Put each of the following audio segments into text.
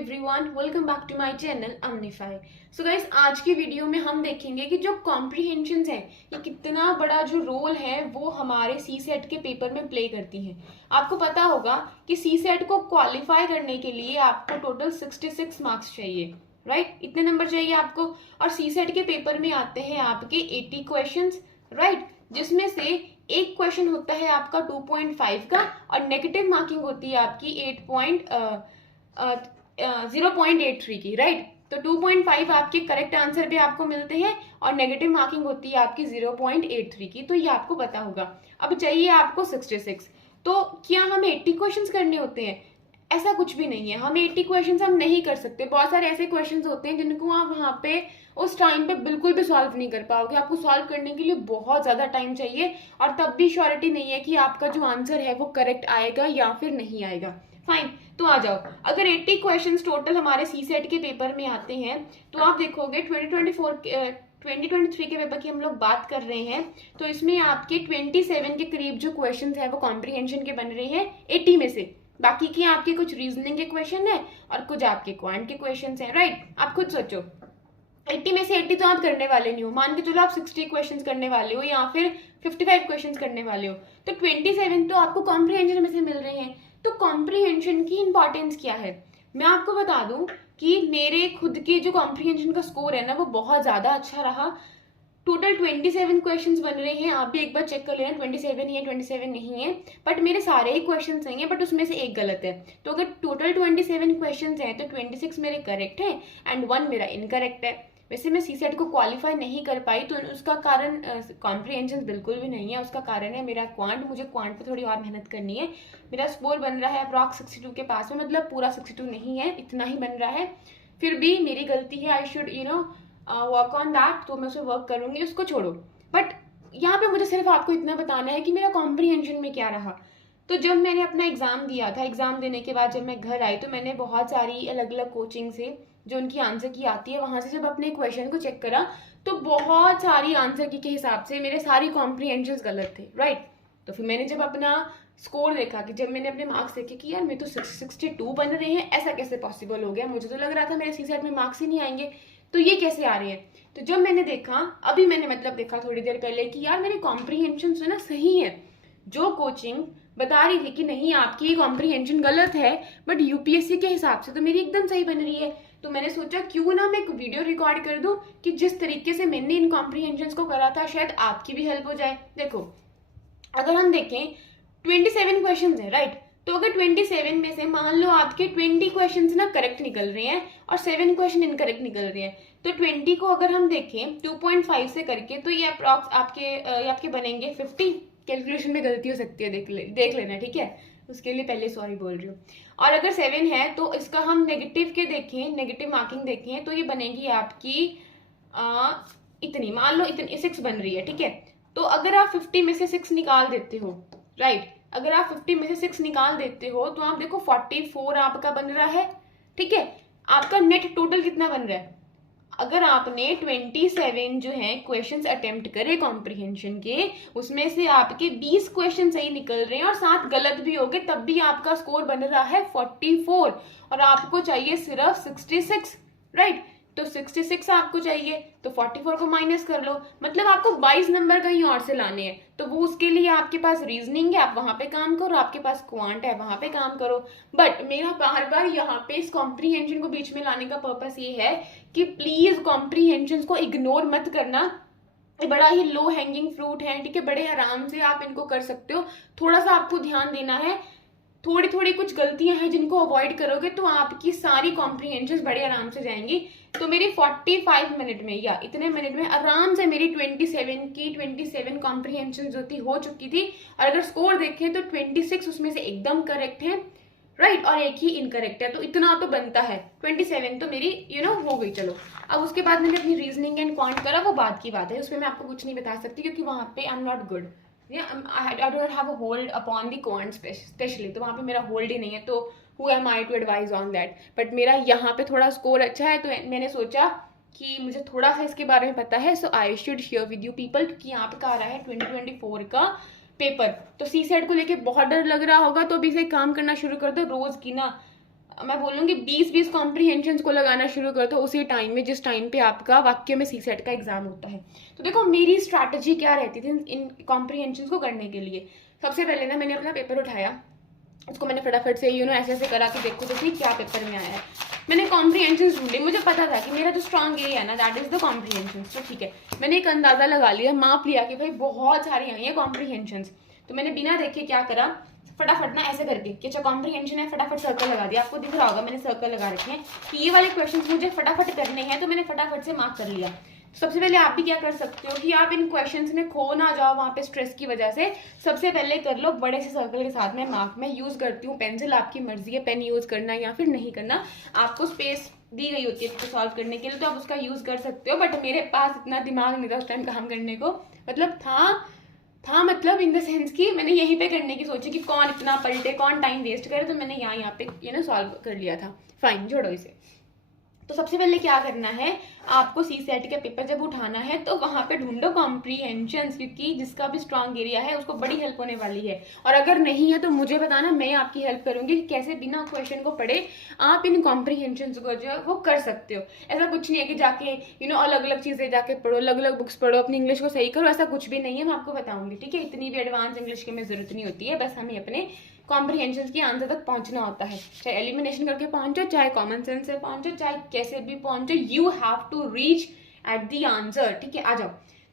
Everyone, welcome back to my channel अमनीफाई। So guys, आज की वीडियो में हम देखेंगे कि जो कॉम्प्रीहेंशंस है ये कितना बड़ा जो रोल है वो हमारे सी सेट के पेपर में प्ले करती हैं। आपको पता होगा कि सी सेट को क्वालिफाई करने के लिए आपको टोटल 66 मार्क्स चाहिए, राइट? इतने नंबर चाहिए आपको। और सी सेट के पेपर में आते हैं आपके 80 क्वेश्चंस, राइट? जिसमें से एक क्वेश्चन होता है आपका 2.5 का और नेगेटिव मार्किंग होती है आपकी 0.83 की, राइट? तो 2.5 आपके करेक्ट आंसर भी आपको मिलते हैं और नेगेटिव मार्किंग होती है आपकी 0.83 की। तो ये आपको पता होगा। अब चाहिए आपको 66। तो क्या हमें 80 क्वेश्चंस करने होते हैं? ऐसा कुछ भी नहीं है। हमें 80 क्वेश्चंस हम नहीं कर सकते। बहुत सारे ऐसे क्वेश्चंस होते हैं जिनको आप वहां पे उस टाइम पे बिल्कुल भी सॉल्व नहीं कर पाओगे। आपको सॉल्व करने के लिए बहुत ज्यादा टाइम चाहिए और तब भी श्योरिटी नहीं है कि आपका जो आंसर है वो करेक्ट आएगा या फिर नहीं आएगा। फाइन, तो आ जाओ। अगर 80 क्वेश्चंस टोटल हमारे सी सेट के पेपर में आते हैं तो आप देखोगे 2023 के पेपर की हम लोग बात कर रहे हैं तो इसमें आपके 27 के करीब जो क्वेश्चंस है वो कॉम्प्रीहेंशन के बन रहे हैं 80 में से। बाकी के आपके कुछ रीजनिंग के क्वेश्चन है और कुछ आपके क्वांट के क्वेश्चन है, राइट? आप खुद सोचो, 80 में से 80 तो आप करने वाले नहीं हो। मान के चलो आप 60 क्वेश्चंस करने वाले हो या फिर 55 क्वेश्चंस करने वाले हो, तो 27 तो आपको कॉम्प्रीहेंशन में से मिल रहे हैं। तो कॉम्प्रीहेंशन की इंपॉर्टेंस क्या है मैं आपको बता दूं कि मेरे खुद के जो कॉम्प्रीहेंशन का स्कोर है ना वो बहुत ज्यादा अच्छा रहा। टोटल 27 क्वेश्चंस बन रहे हैं। आप भी एक बार चेक कर लेना 27 ही है 27 नहीं है, बट मेरे सारे ही क्वेश्चंस सही हैं बट उसमें से एक गलत है। तो अगर टोटल 27 क्वेश्चंस हैं तो 26 मेरे करेक्ट हैं एंड 1 मेरा इनकरेक्ट है। वैसे मैं सी सेट को क्वालिफाई नहीं कर पाई तो उसका कारण कॉम्प्रीहेंशन बिल्कुल भी नहीं है। उसका कारण है मेरा क्वांट। मुझे क्वांट पे थोड़ी और मेहनत करनी है। मेरा स्कोर बन रहा है अप्रॉक्स 62 के पास में, मतलब पूरा 62 नहीं है, इतना ही बन रहा है। फिर भी मेरी गलती है। I should work on that. तो मैं उसे वर्क करूंगी, उसको छोड़ो। बट यहाँ पे मुझे सिर्फ आपको इतना बताना है कि मेरा कॉम्प्रीहेंशन में क्या रहा। तो जब मैंने अपना एग्जाम दिया था, एग्जाम देने के बाद जब मैं घर आई तो मैंने बहुत सारी अलग अलग कोचिंग से जो उनकी आंसर की आती है वहां से जब अपने क्वेश्चन को चेक करा तो बहुत सारी आंसर की के हिसाब से मेरे सारी कॉम्प्रीहेंशन गलत थे, राइट? तो फिर मैंने जब अपना स्कोर देखा कि जब मैंने अपने मार्क्स देखे कि यार मेरे तो 62 बन रहे हैं, ऐसा कैसे पॉसिबल हो गया? मुझे तो लग रहा था मेरे सी सेट में मार्क्स ही नहीं आएंगे, तो ये कैसे आ रहे हैं? तो जब मैंने देखा, अभी मैंने मतलब देखा थोड़ी देर पहले कि यार मेरे कॉम्प्रीहेंशन जो है ना सही है। जो कोचिंग बता रही थी कि नहीं आपकी कॉम्प्रीहेंशन गलत है बट यूपीएससी के हिसाब से तो मेरी एकदम सही बन रही है। तो मैंने सोचा क्यों ना मैं एक वीडियो रिकॉर्ड कर दूं कि जिस तरीके से मैंने इन कॉम्प्रीहेंशन को करा था शायद आपकी भी हेल्प हो जाए। देखो, अगर हम देखें 27 क्वेश्चन है, राइट? तो अगर 27 में से मान लो आपके 20 क्वेश्चन ना करेक्ट निकल रहे हैं और 7 क्वेश्चन इनकरेक्ट निकल रहे हैं, तो 20 को अगर हम देखें 2.5 से करके तो ये अप्रॉक्स आपके बनेंगे 50। कैलकुलेशन में गलती हो सकती है, देख लेना, ठीक है? उसके लिए पहले सॉरी बोल रही हूँ। और अगर 7 है तो इसका हम नेगेटिव के देखें, नेगेटिव मार्किंग देखें तो ये बनेगी आपकी इतनी, मान लो इतनी 6 बन रही है, ठीक है? तो अगर आप 50 में से 6 निकाल देते हो, राइट? अगर आप 50 में से 6 निकाल देते हो तो आप देखो 44 आपका बन रहा है, ठीक है? आपका नेट टोटल कितना बन रहा है? अगर आपने 27 जो है क्वेश्चंस अटेम्प्ट करे कॉम्प्रीहेंशन के, उसमें से आपके 20 क्वेश्चन सही निकल रहे हैं और 7 गलत भी हो गए, तब भी आपका स्कोर बन रहा है 44 और आपको चाहिए सिर्फ 66, राइट? तो 66 आपको चाहिए तो 44 को माइनस कर लो, मतलब आपको 22 नंबर कहीं और से लाने हैं। तो वो उसके लिए आपके पास रीजनिंग है, आप वहां पे काम करो, आपके पास क्वांट है वहां पे काम करो। बट मेरा बार बार यहाँ पे इस कॉम्प्रीहेंशन को बीच में लाने का पर्पस ये है कि प्लीज कॉम्प्रीहेंशन को इग्नोर मत करना। बड़ा ही लो हैंगिंग फ्रूट है, ठीक है? बड़े आराम से आप इनको कर सकते हो। थोड़ा सा आपको ध्यान देना है, थोड़ी थोड़ी कुछ गलतियां हैं जिनको अवॉइड करोगे तो आपकी सारी कॉम्प्रीहेंशन बड़े आराम से जाएंगी। तो मेरी 45 मिनट में या इतने मिनट में आराम से मेरी 27 कॉम्प्रीहेंशन जो थी हो चुकी थी। और अगर स्कोर देखें तो 26 उसमें से एकदम करेक्ट है, राइट? और एक ही इनकरेक्ट है, तो इतना तो बनता है। 27 तो मेरी हो गई। चलो, अब उसके बाद मैंने अपनी रीजनिंग एंड क्वांट करा, वो बात की बात है, उसमें मैं आपको कुछ नहीं बता सकती क्योंकि वहां पे I am not good. I don't have a hold upon the quant specially, तो वहाँ पे मेरा होल्ड ही नहीं है, तो who am I to advise on that? But मेरा यहाँ पे थोड़ा स्कोर अच्छा है तो मैंने सोचा कि मुझे थोड़ा सा इसके बारे में पता है, so I should share with you people. क्योंकि यहाँ पे आ रहा है 2024 का पेपर, तो सी सेट को लेके बहुत डर लग रहा होगा, तो अभी से काम करना शुरू कर दो। रोज की ना मैं बोलूँगी 20-20 कॉम्प्रीहेंशंस को लगाना शुरू कर दो उसी टाइम में जिस टाइम पे आपका वाक्य में सी सेट का एग्जाम होता है। तो देखो मेरी स्ट्रैटेजी क्या रहती थी इन कॉम्प्रीहेंशंस को करने के लिए। सबसे पहले ना मैंने अपना पेपर उठाया, उसको मैंने फटाफट से ऐसे ऐसे करा कि देखो तो ठीक क्या पेपर में आया है। मैंने कॉम्प्रीहेंशंस ढूंढे, मुझे पता था कि मेरा जो स्ट्रॉन्ग एरिया है ना दैट इज द कॉम्प्रीहेंशंस। तो ठीक है, मैंने एक अंदाजा लगा लिया, माप लिया कि भाई बहुत सारी आई है कॉम्प्रीहेंशंस। तो मैंने बिना देखे क्या करा, फटाफट ना ऐसे करके कि अच्छा कॉम्प्रीहेंशन है, फटाफट सर्कल लगा दिया। आपको दिख रहा होगा मैंने सर्कल लगा रखे हैं कि ये वाले क्वेश्चंस मुझे फटाफट करने हैं, तो मैंने फटाफट से मार्क कर लिया। सबसे पहले आप भी क्या कर सकते हो कि आप इन क्वेश्चंस में खो ना जाओ वहां पे स्ट्रेस की वजह से। सबसे पहले कर लो बड़े से सर्कल के साथ में मार्क। मैं यूज करती हूँ पेंसिल, आपकी मर्जी है पेन यूज करना या फिर नहीं करना। आपको स्पेस दी गई होती है इसको सॉल्व करने के लिए तो आप उसका यूज कर सकते हो, बट मेरे पास इतना दिमाग नहीं था उस टाइम काम करने को। मतलब था मतलब इन द सेंस कि मैंने यहीं पे करने की सोची कि कौन इतना पलटे, कौन टाइम वेस्ट करे, तो मैंने यहाँ पे सॉल्व कर लिया था। फाइन, छोड़ो इसे। तो सबसे पहले क्या करना है, आपको सी सेट का पेपर जब उठाना है तो वहां पे ढूंढो कॉम्प्रीहेंशंस, क्योंकि जिसका भी स्ट्रांग एरिया है उसको बड़ी हेल्प होने वाली है। और अगर नहीं है तो मुझे बताना, मैं आपकी हेल्प करूंगी कि कैसे बिना क्वेश्चन को पढ़े आप इन कॉम्प्रीहेंशंस को जो है वो कर सकते हो। ऐसा कुछ नहीं है कि जाके अलग अलग चीजें जाके पढ़ो, अलग अलग बुक्स पढ़ो, अपनी इंग्लिश को सही करो, ऐसा कुछ भी नहीं है। मैं आपको बताऊंगी, ठीक है। इतनी भी एडवांस इंग्लिश की हमें जरूरत नहीं होती है, बस हमें अपने कॉम्प्रीहेंशन की आंसर तक पहुंचना होता है। चाहे एलिमिनेशन करके पहुंचो, चाहे कॉमन सेंस से पहुंचो, चाहे कैसे भी पहुंचो, you have to reach at the answer, ठीक है। आ जाओ,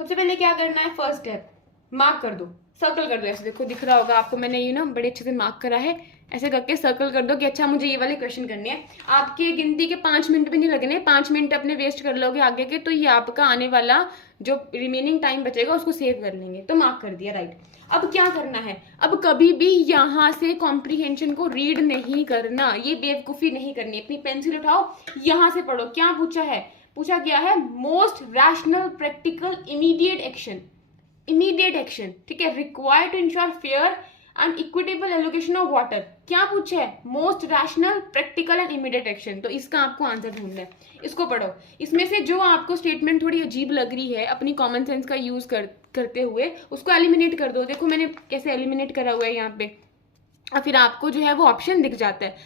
सबसे पहले क्या करना है, फर्स्ट स्टेप मार्क कर दो, सर्कल कर दो। ऐसे देखो दिख रहा होगा आपको, मैंने बड़े अच्छे से मार्क करा है। ऐसे करके सर्कल कर दो कि अच्छा मुझे ये वाले क्वेश्चन करने हैं। आपके गिनती के 5 मिनट भी नहीं लगने, 5 मिनट अपने वेस्ट कर लोगे आगे के, तो ये आपका आने वाला जो रिमेनिंग टाइम बचेगा उसको सेव कर लेंगे। तो मार्क कर दिया, राइट। अब क्या करना है, अब कभी भी यहाँ से कॉम्प्रीहेंशन को रीड नहीं करना, ये बेवकूफी नहीं करनी। अपनी पेंसिल उठाओ, यहाँ से पढ़ो। क्या पूछा है, पूछा गया है most rational practical immediate action, immediate action, ठीक है, required to ensure fair and equitable allocation of water. क्या पूछा है, most rational practical and immediate action. तो इसका आपको आंसर ढूंढना है, इसको पढ़ो। इसमें से जो आपको स्टेटमेंट थोड़ी अजीब लग रही है अपनी कॉमन सेंस का यूज करते हुए, उसको एलिमिनेट कर दो। देखो मैंने कैसे एलिमिनेट करा हुआ है यहाँ पे, और फिर आपको जो है वो ऑप्शन दिख जाता है।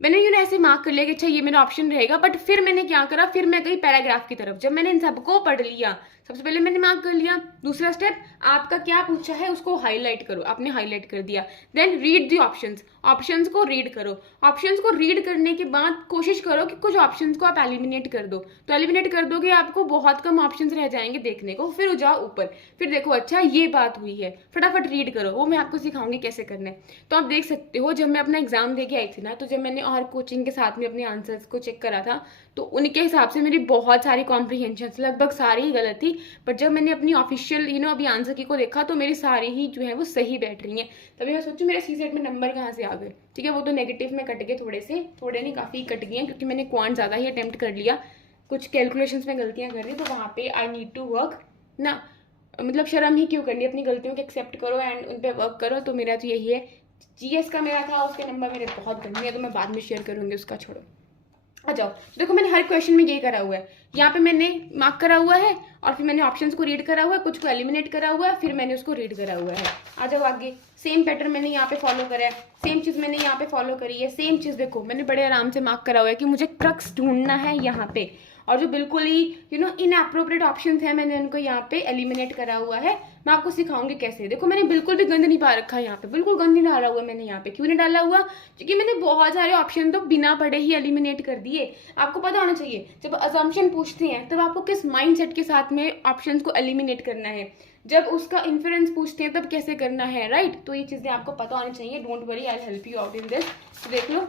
मैंने ऐसे मार्क कर लिया कि अच्छा ये मेरा ऑप्शन रहेगा, बट फिर मैंने क्या करा, फिर मैं गई पैराग्राफ की तरफ। जब मैंने इन सबको पढ़ लिया, सबसे पहले मैंने मार्क कर लिया, दूसरा स्टेप आपका क्या पूछा है उसको हाईलाइट करो। आपने हाईलाइट कर दिया, then read the options, options को रीड करो। ऑप्शंस को रीड करने के बाद कोशिश करो कि कुछ ऑप्शंस को आप एलिमिनेट कर दो। तो एलिमिनेट कर दोगे, आपको बहुत कम ऑप्शंस रह जाएंगे देखने को। फिर जाओ ऊपर, फिर देखो अच्छा ये बात हुई है, फटाफट रीड करो। वो मैं आपको सिखाऊंगी कैसे करना है। तो आप देख सकते हो, जब मैं अपना एग्जाम दे के आई थी ना, तो जब मैंने और कोचिंग के साथ में अपने आंसर्स को चेक करा था, तो उनके हिसाब से मेरी बहुत सारी कॉम्प्रीहेंशन लगभग सारी ही गलत थी। बट जब मैंने अपनी ऑफिशियल अभी आंसर की को देखा तो मेरी सारी ही जो है वो सही बैठ रही हैं। तभी मैं सोचूं मेरे सी सेट में नंबर कहाँ से आ गए, ठीक है। वो तो नेगेटिव में कट गए, थोड़े नहीं काफ़ी कट गए हैं, क्योंकि मैंने क्वांट ज़्यादा ही अटेम्प्ट कर लिया। कुछ कैलकुलेशंस में गलतियाँ कर रही, तो वहाँ पे आई नीड टू वर्क ना, मतलब शर्म ही क्यों करनी, अपनी गलतियों को एक्सेप्ट करो एंड उन पर वर्क करो। तो मेरा तो यही है। जीएस का मेरा था, उसके नंबर मेरे बहुत गंदे हैं, तो मैं बाद में शेयर करूँगी, उसका छोड़ो। आ जाओ, देखो मैंने हर क्वेश्चन में यही करा हुआ है। यहाँ पे मैंने मार्क करा हुआ है, और फिर मैंने ऑप्शंस को रीड करा हुआ है, कुछ को एलिमिनेट करा हुआ है, फिर मैंने उसको रीड करा हुआ है। आ जाओ आगे, सेम पैटर्न मैंने यहाँ पे फॉलो करा है, सेम चीज़ मैंने यहाँ पे फॉलो करी है। सेम चीज़ देखो मैंने बड़े आराम से मार्क करा हुआ है कि मुझे क्रक्स ढूंढना है यहाँ पे, और जो बिल्कुल ही इनएप्रोप्रिएट ऑप्शंस है मैंने उनको यहाँ पे एलिमिनेट करा हुआ है। मैं आपको सिखाऊंगी कैसे। देखो मैंने बिल्कुल भी गंद नहीं पा रखा है यहाँ पे, बिल्कुल गंद नहीं डाला हुआ मैंने यहाँ पे। क्यों नहीं डाला हुआ, क्योंकि मैंने बहुत सारे ऑप्शन तो बिना पढ़े ही एलिमिनेट कर दिए। आपको पता होना चाहिए जब अजम्पशन पूछते हैं तब आपको किस माइंडसेट के साथ में ऑप्शंस को एलिमिनेट करना है, जब उसका इन्फ्रेंस पूछते हैं तब कैसे करना है, राइट। तो ये चीज़ें आपको पता होनी चाहिए। Don't worry, I will help you out in this. तो देख लो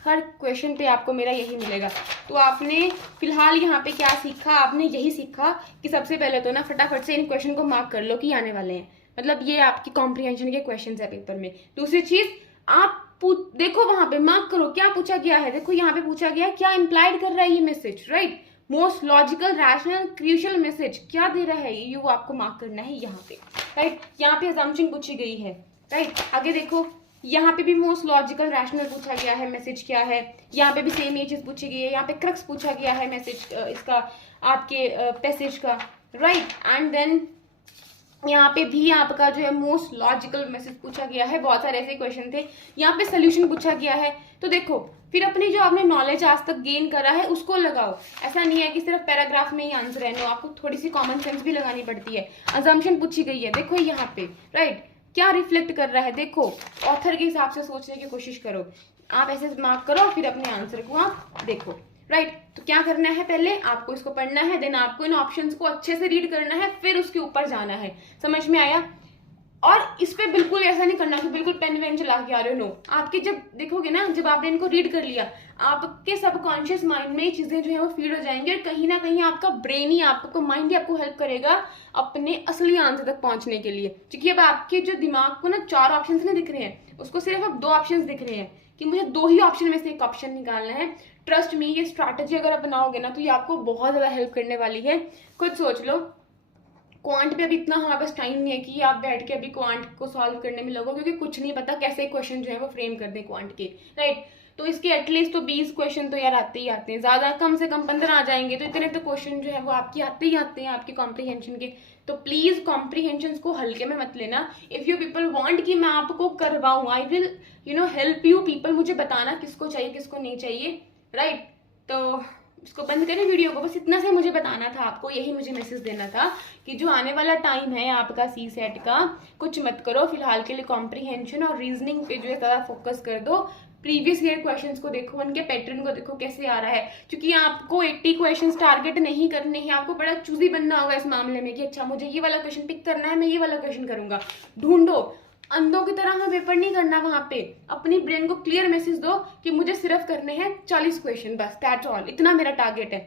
हर क्वेश्चन पे आपको मेरा यही मिलेगा। तो आपने फिलहाल यहाँ पे क्या सीखा, आपने यही सीखा कि सबसे पहले तो ना फटाफट से इन क्वेश्चन को मार्क कर लो कि आने वाले हैं, मतलब ये आपकी कॉम्प्रीहेंशन के क्वेश्चन है पेपर में। दूसरी चीज, आप देखो वहां पे मार्क करो क्या पूछा गया है। देखो यहाँ पे पूछा गया है क्या इंप्लाइड कर रहा है ये message, right. Most logical rational crucial message क्या दे रहा है ये, वो आपको मार्क करना है यहाँ पे, राइट। यहाँ पे असम्पशन पूछी गई है, राइट। आगे देखो यहाँ पे भी मोस्ट लॉजिकल रैशनल पूछा गया है, मैसेज क्या है। यहाँ पे भी सेम ये चीज पूछी गई है। यहाँ पे क्रक्स पूछा गया है मैसेज इसका, आपके पैसेज का, राइट। एंड देन यहाँ पे भी आपका जो है मोस्ट लॉजिकल मैसेज पूछा गया है। बहुत सारे ऐसे क्वेश्चन थे। यहाँ पे सोल्यूशन पूछा गया है। तो देखो फिर अपनी जो आपने नॉलेज आज तक गेन करा है उसको लगाओ। ऐसा नहीं है कि सिर्फ पैराग्राफ में ही आंसर है, नो, आपको थोड़ी सी कॉमन सेंस भी लगानी पड़ती है। अजम्पशन पूछी गई है, देखो यहाँ पे, राइट, क्या रिफ्लेक्ट कर रहा है, देखो ऑथर के हिसाब से सोचने की कोशिश करो। आप ऐसे मार्क करो, फिर अपने आंसर को आप देखो, राइट। तो क्या करना है, पहले आपको इसको पढ़ना है, देन आपको इन ऑप्शंस को अच्छे से रीड करना है, फिर उसके ऊपर जाना है। समझ में आया? और इस पे बिल्कुल ऐसा नहीं करना कि बिल्कुल पेन वेन चला के आ रहे हो, नो। आपके जब देखोगे ना, जब आपने इनको रीड कर लिया, आपके सबकॉन्शियस माइंड में ये चीजें जो है वो फीड हो जाएंगी, और कहीं ना कहीं आपका ब्रेन ही, आपका माइंड ही आपको हेल्प करेगा अपने असली आंसर तक पहुंचने के लिए। क्योंकि अब आपके जो दिमाग को ना 4 ऑप्शन नहीं दिख रहे हैं, उसको सिर्फ अब 2 ऑप्शन दिख रहे हैं कि मुझे 2 ही ऑप्शन में से एक ऑप्शन निकालना है। ट्रस्ट मी, ये स्ट्रैटेजी अगर अपनाओगे ना तो ये आपको बहुत ज्यादा हेल्प करने वाली है। खुद सोच लो, क्वांट पे अभी इतना हमारे पास टाइम नहीं है कि आप बैठ के अभी क्वांट को सॉल्व करने में लगो, क्योंकि कुछ नहीं पता कैसे क्वेश्चन जो है वो फ्रेम कर दें क्वांट के, राइट। तो इसके एटलीस्ट तो 20 क्वेश्चन तो यार आते ही आते हैं, ज्यादा कम से कम 15 आ जाएंगे, तो इतने तो क्वेश्चन जो है वो आपके आते ही आते हैं आपके कॉम्प्रीहेंशन के। तो प्लीज कॉम्प्रीहेंशन को हल्के में मत लेना। इफ यू पीपल वांट कि मैं आपको करवाऊं, I will help you people. मुझे बताना किसको चाहिए किसको नहीं चाहिए, राइट। तो इसको बंद करें वीडियो को, बस इतना से मुझे बताना था आपको, यही मुझे मैसेज देना था कि जो आने वाला टाइम है आपका सी सेट का, कुछ मत करो फिलहाल के लिए, कॉम्प्रीहेंशन और रीजनिंग पे जो है ज़्यादा फोकस कर दो। प्रीवियस ईयर क्वेश्चंस को देखो, उनके पैटर्न को देखो कैसे आ रहा है, क्योंकि आपको 80 क्वेश्चंस टारगेट नहीं करने हैं, आपको बड़ा चूजी बनना होगा इस मामले में कि अच्छा मुझे ये वाला क्वेश्चन पिक करना है, मैं ये वाला क्वेश्चन करूंगा। ढूंढो, अंधों की तरह हमें पेपर नहीं करना, वहां पे अपनी ब्रेन को क्लियर मैसेज दो कि मुझे सिर्फ करने हैं 40 क्वेश्चन, बस दैट्स ऑल, इतना मेरा टारगेट है।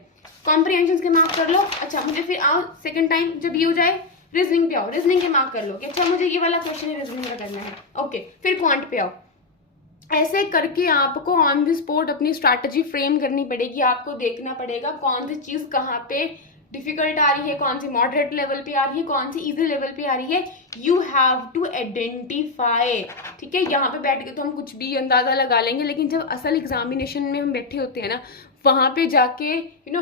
कॉम्प्रीहेंशन के मार्क कर लो, अच्छा मुझे फिर आओ सेकंड टाइम जब ये हो जाए रीजनिंग पे आओ, रीजनिंग के मार्क कर लो कि अच्छा मुझे ये वाला क्वेश्चन है रीजनिंग का करना है, ओके, फिर क्वांट पे आओ। ऐसे करके आपको ऑन द स्पॉट अपनी स्ट्रैटेजी फ्रेम करनी पड़ेगी। आपको देखना पड़ेगा कौन सी चीज कहाँ पे डिफिकल्ट आ रही है, कौन सी मॉडरेट लेवल पे आ रही है, कौन सी इजी लेवल पे आ रही है। यू हैव टू आइडेंटिफाई, ठीक है। यहाँ पे बैठ के तो हम कुछ भी अंदाजा लगा लेंगे, लेकिन जब असल एग्जामिनेशन में हम बैठे होते हैं ना, वहां पे जाके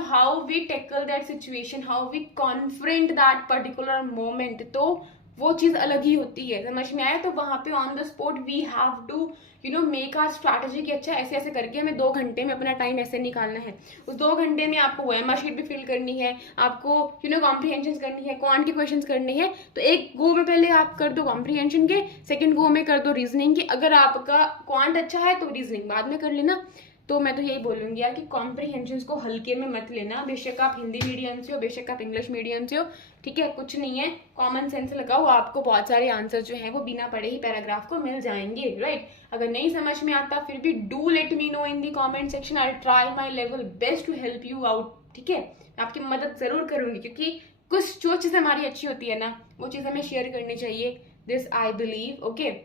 how we tackle that situation, how we confront that particular moment, तो वो चीज अलग ही होती है। समझ में आया? तो वहां पे on the spot we have to make our strategy कि अच्छा ऐसे ऐसे करके हमें 2 घंटे में अपना टाइम ऐसे निकालना है। उस 2 घंटे में आपको OMR शीट भी फिल करनी है, आपको कॉम्प्रीहेंशन करनी है, क्वांट के क्वेश्चंस करने हैं। तो एक गो में पहले आप कर दो कॉम्प्रीहेंशन के, सेकंड गो में कर दो रीजनिंग के। अगर आपका क्वांट अच्छा है तो रीजनिंग बाद में कर लेना। तो मैं तो यही बोलूंगी यार कि कॉम्प्रीहेंशन को हल्के में मत लेना, बेशक आप हिंदी मीडियम से हो, बेशक आप इंग्लिश मीडियम से हो, ठीक है, कुछ नहीं है, कॉमन सेंस लगाओ, आपको बहुत सारे आंसर जो है वो बिना पढ़े ही पैराग्राफ को मिल जाएंगे, राइट। अगर नहीं समझ में आता फिर भी do let me know in the comment section, I try my level best to help you out, ठीक है। मैं आपकी मदद जरूर करूंगी, क्योंकि कुछ जो चीज़ हमारी अच्छी होती है ना, वो चीज़ हमें शेयर करनी चाहिए, दिस आई बिलीव, ओके।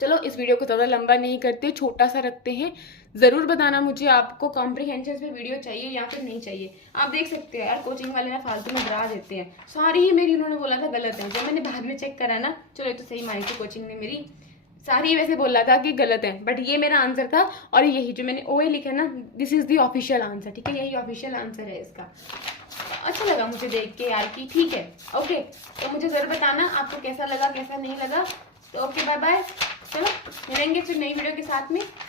चलो इस वीडियो को ज़्यादा लंबा नहीं करते, छोटा सा रखते हैं। ज़रूर बताना मुझे आपको कॉम्प्रीहेंशन पे वीडियो चाहिए या फिर नहीं चाहिए। आप देख सकते हो यार, कोचिंग वाले ना फालतू में डरा देते हैं, सारी ही मेरी उन्होंने बोला था गलत है। जब मैंने बाद में चेक करा ना, चलो ये तो सही मानी थी कोचिंग ने मेरी, सारी वैसे बोला था कि गलत है, बट ये मेरा आंसर था। और यही जो मैंने OA लिखा ना, this is the official answer, ठीक है, यही ऑफिशियल आंसर है इसका। अच्छा लगा मुझे देख के यार कि ठीक है, ओके। तो मुझे ज़रूर बताना आपको कैसा लगा कैसा नहीं लगा। तो ओके, बाय बाय, चलो मिलेंगे फिर नई वीडियो के साथ में।